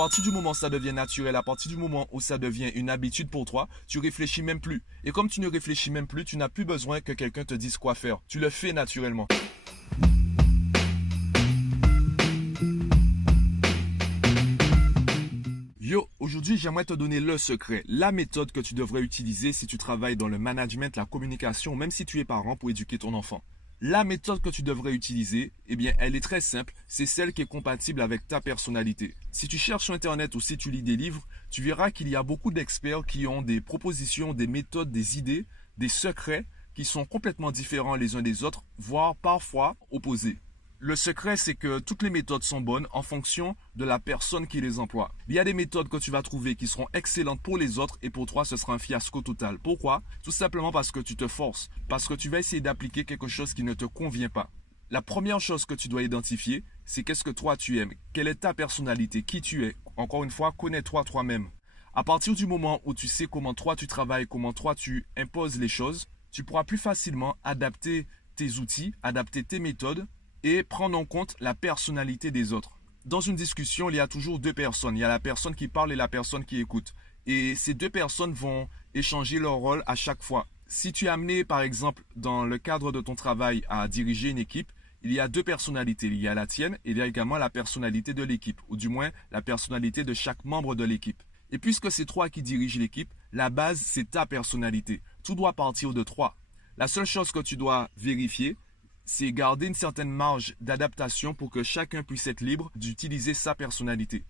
partir du moment où ça devient naturel, à partir du moment où ça devient une habitude pour toi, tu réfléchis même plus. Et comme tu ne réfléchis même plus, tu n'as plus besoin que quelqu'un te dise quoi faire. Tu le fais naturellement. Yo, aujourd'hui, j'aimerais te donner le secret, la méthode que tu devrais utiliser si tu travailles dans le management, la communication, même si tu es parent pour éduquer ton enfant. La méthode que tu devrais utiliser, eh bien, elle est très simple, c'est celle qui est compatible avec ta personnalité. Si tu cherches sur Internet ou si tu lis des livres, tu verras qu'il y a beaucoup d'experts qui ont des propositions, des méthodes, des idées, des secrets qui sont complètement différents les uns des autres, voire parfois opposés. Le secret, c'est que toutes les méthodes sont bonnes en fonction de la personne qui les emploie. Il y a des méthodes que tu vas trouver qui seront excellentes pour les autres et pour toi, ce sera un fiasco total. Pourquoi? Tout simplement parce que tu te forces, parce que tu vas essayer d'appliquer quelque chose qui ne te convient pas. La première chose que tu dois identifier, c'est qu'est-ce que toi tu aimes, quelle est ta personnalité, qui tu es. Encore une fois, connais-toi toi-même. À partir du moment où tu sais comment toi tu travailles, comment toi tu imposes les choses, tu pourras plus facilement adapter tes outils, adapter tes méthodes et prendre en compte la personnalité des autres. Dans une discussion, il y a toujours deux personnes. Il y a la personne qui parle et la personne qui écoute. Et ces deux personnes vont échanger leur rôle à chaque fois. Si tu es amené, par exemple, dans le cadre de ton travail à diriger une équipe, il y a deux personnalités. Il y a la tienne et il y a également la personnalité de l'équipe, ou du moins la personnalité de chaque membre de l'équipe. Et puisque c'est toi qui diriges l'équipe, la base, c'est ta personnalité. Tout doit partir de toi. La seule chose que tu dois vérifier, c'est garder une certaine marge d'adaptation pour que chacun puisse être libre d'utiliser sa personnalité.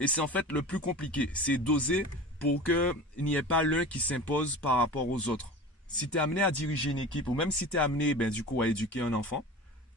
Et c'est en fait le plus compliqué, c'est doser pour qu'il n'y ait pas l'un qui s'impose par rapport aux autres. Si tu es amené à diriger une équipe ou même si tu es amené à éduquer un enfant,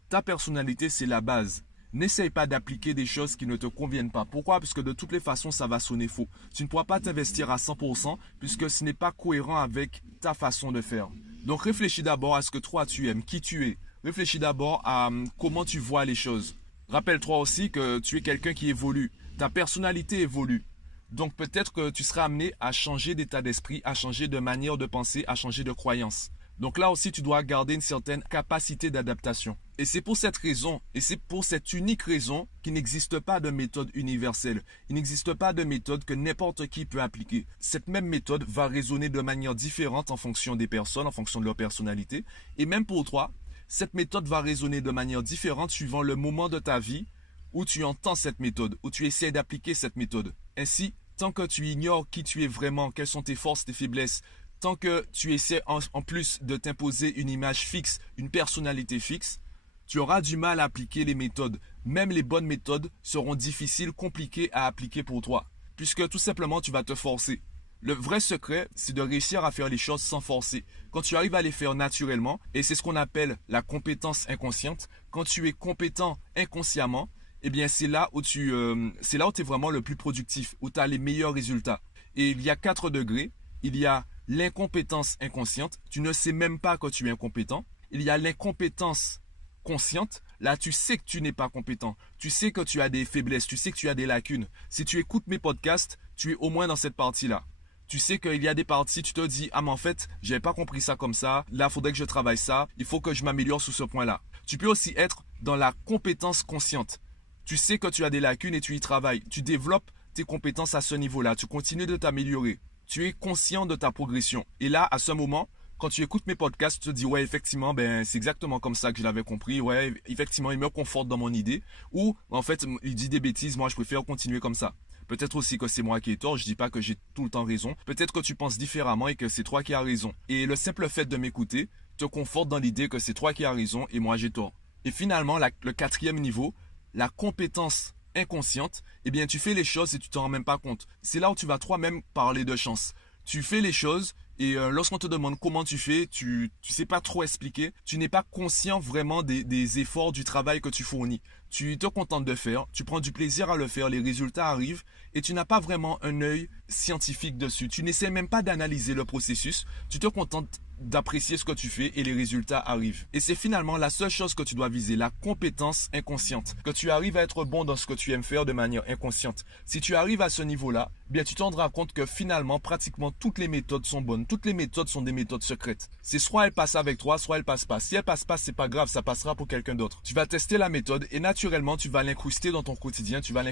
ta personnalité c'est la base. N'essaye pas d'appliquer des choses qui ne te conviennent pas. Pourquoi? Parce que de toutes les façons, ça va sonner faux. Tu ne pourras pas t'investir à 100% puisque ce n'est pas cohérent avec ta façon de faire. Donc réfléchis d'abord à ce que toi tu aimes, qui tu es. Réfléchis d'abord à comment tu vois les choses. Rappelle-toi aussi que tu es quelqu'un qui évolue. Ta personnalité évolue. Donc peut-être que tu seras amené à changer d'état d'esprit, à changer de manière de penser, à changer de croyance. Donc là aussi, tu dois garder une certaine capacité d'adaptation. Et c'est pour cette raison, et c'est pour cette unique raison qu'il n'existe pas de méthode universelle. Il n'existe pas de méthode que n'importe qui peut appliquer. Cette même méthode va résonner de manière différente en fonction des personnes, en fonction de leur personnalité. Et même pour toi, cette méthode va résonner de manière différente suivant le moment de ta vie où tu entends cette méthode, où tu essaies d'appliquer cette méthode. Ainsi, tant que tu ignores qui tu es vraiment, quelles sont tes forces, tes faiblesses, tant que tu essaies en plus de t'imposer une image fixe, une personnalité fixe, tu auras du mal à appliquer les méthodes. Même les bonnes méthodes seront difficiles, compliquées à appliquer pour toi, puisque tout simplement tu vas te forcer. Le vrai secret, c'est de réussir à faire les choses sans forcer. Quand tu arrives à les faire naturellement, et c'est ce qu'on appelle la compétence inconsciente, quand tu es compétent inconsciemment, eh bien c'est là où tu es vraiment le plus productif, où tu as les meilleurs résultats. Et il y a 4 degrés. Il y a l'incompétence inconsciente. Tu ne sais même pas que tu es incompétent. Il y a l'incompétence consciente. Là, tu sais que tu n'es pas compétent. Tu sais que tu as des faiblesses. Tu sais que tu as des lacunes. Si tu écoutes mes podcasts, tu es au moins dans cette partie-là. Tu sais qu'il y a des parties, tu te dis, ah mais en fait, j'avais pas compris ça comme ça, là, il faudrait que je travaille ça, il faut que je m'améliore sur ce point-là. Tu peux aussi être dans la compétence consciente. Tu sais que tu as des lacunes et tu y travailles. Tu développes tes compétences à ce niveau-là, tu continues de t'améliorer. Tu es conscient de ta progression. Et là, à ce moment, quand tu écoutes mes podcasts, tu te dis, ouais, effectivement, c'est exactement comme ça que je l'avais compris. Ouais, effectivement, il me conforte dans mon idée. Ou, en fait, il dit des bêtises, moi, je préfère continuer comme ça. Peut-être aussi que c'est moi qui ai tort, je dis pas que j'ai tout le temps raison. Peut-être que tu penses différemment et que c'est toi qui as raison. Et le simple fait de m'écouter te conforte dans l'idée que c'est toi qui as raison et moi j'ai tort. Et finalement, le 4e niveau, la compétence inconsciente, eh bien tu fais les choses et tu t'en rends même pas compte. C'est là où tu vas toi-même parler de chance. Tu fais les choses et lorsqu'on te demande comment tu fais, tu sais pas trop expliquer. Tu n'es pas conscient vraiment des efforts, du travail que tu fournis. Tu te contentes de faire, tu prends du plaisir à le faire, les résultats arrivent et tu n'as pas vraiment un œil scientifique dessus. Tu n'essaies même pas d'analyser le processus, tu te contentes d'apprécier ce que tu fais et les résultats arrivent. Et c'est finalement la seule chose que tu dois viser, la compétence inconsciente. Que tu arrives à être bon dans ce que tu aimes faire de manière inconsciente. Si tu arrives à ce niveau-là, bien tu te rendras compte que finalement, pratiquement toutes les méthodes sont bonnes. Toutes les méthodes sont des méthodes secrètes. C'est soit elles passent avec toi, soit elles passent pas. Si elles passent pas, c'est pas grave, ça passera pour quelqu'un d'autre. Tu vas tester la méthode et naturellement, tu vas l'incruster dans ton quotidien, tu vas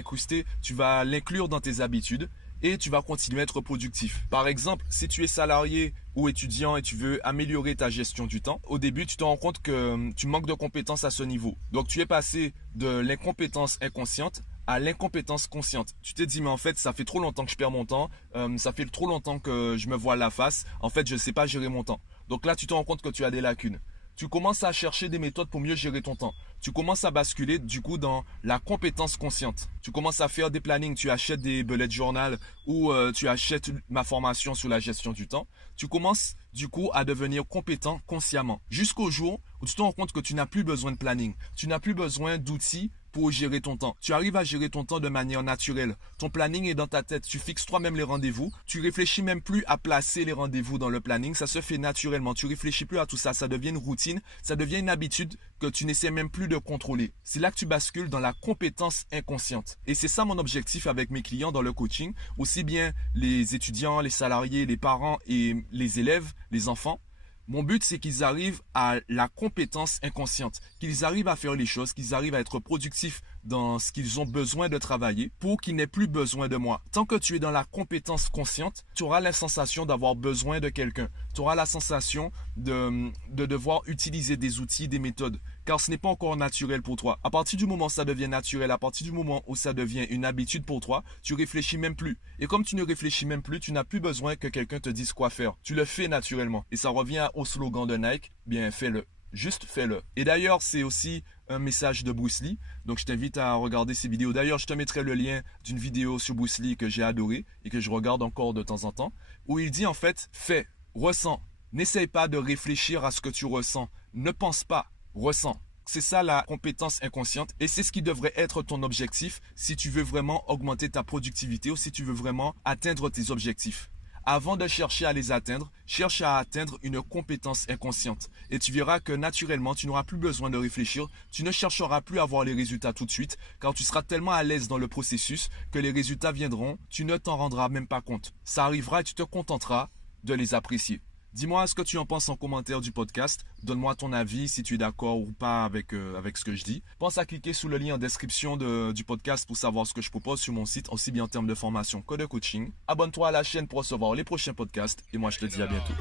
l'inclure dans tes habitudes. Et tu vas continuer à être productif. Par exemple, si tu es salarié ou étudiant et tu veux améliorer ta gestion du temps, au début, tu te rends compte que tu manques de compétences à ce niveau. Donc, tu es passé de l'incompétence inconsciente à l'incompétence consciente. Tu t'es dit, mais en fait, ça fait trop longtemps que je perds mon temps, ça fait trop longtemps que je me voile la face, en fait, je ne sais pas gérer mon temps. Donc là, tu te rends compte que tu as des lacunes. Tu commences à chercher des méthodes pour mieux gérer ton temps. Tu commences à basculer du coup dans la compétence consciente. Tu commences à faire des plannings, tu achètes des bullet journal ou tu achètes ma formation sur la gestion du temps. Tu commences du coup à devenir compétent consciemment. Jusqu'au jour où tu te rends compte que tu n'as plus besoin de planning. Tu n'as plus besoin d'outils pour gérer ton temps. Tu arrives à gérer ton temps de manière naturelle. Ton planning est dans ta tête. Tu fixes toi-même les rendez-vous. Tu réfléchis même plus à placer les rendez-vous dans le planning. Ça se fait naturellement. Tu réfléchis plus à tout ça. Ça devient une routine. Ça devient une habitude que tu n'essaies même plus de contrôler. C'est là que tu bascules dans la compétence inconsciente. Et c'est ça mon objectif avec mes clients dans le coaching. Aussi bien les étudiants, les salariés, les parents et les élèves, les enfants. Mon but, c'est qu'ils arrivent à la compétence inconsciente, qu'ils arrivent à faire les choses, qu'ils arrivent à être productifs dans ce qu'ils ont besoin de travailler pour qu'ils n'aient plus besoin de moi. Tant que tu es dans la compétence consciente, tu auras la sensation d'avoir besoin de quelqu'un. Tu auras la sensation de devoir utiliser des outils, des méthodes, car ce n'est pas encore naturel pour toi. À partir du moment où ça devient naturel, à partir du moment où ça devient une habitude pour toi, tu réfléchis même plus. Et comme tu ne réfléchis même plus, tu n'as plus besoin que quelqu'un te dise quoi faire. Tu le fais naturellement. Et ça revient au slogan de Nike, bien fais-le. Juste fais-le. Et d'ailleurs, c'est aussi un message de Bruce Lee. Donc, je t'invite à regarder ces vidéos. D'ailleurs, je te mettrai le lien d'une vidéo sur Bruce Lee que j'ai adoré et que je regarde encore de temps en temps, où il dit en fait, fais, ressens. N'essaye pas de réfléchir à ce que tu ressens. Ne pense pas, ressens. C'est ça la compétence inconsciente et c'est ce qui devrait être ton objectif si tu veux vraiment augmenter ta productivité ou si tu veux vraiment atteindre tes objectifs. Avant de chercher à les atteindre, cherche à atteindre une compétence inconsciente. Et tu verras que naturellement, tu n'auras plus besoin de réfléchir, tu ne chercheras plus à voir les résultats tout de suite, car tu seras tellement à l'aise dans le processus que les résultats viendront, tu ne t'en rendras même pas compte. Ça arrivera et tu te contenteras de les apprécier. Dis-moi ce que tu en penses en commentaire du podcast. Donne-moi ton avis si tu es d'accord ou pas avec ce que je dis. Pense à cliquer sur le lien en description du podcast pour savoir ce que je propose sur mon site, aussi bien en termes de formation que de coaching. Abonne-toi à la chaîne pour recevoir les prochains podcasts et moi je te dis à bientôt.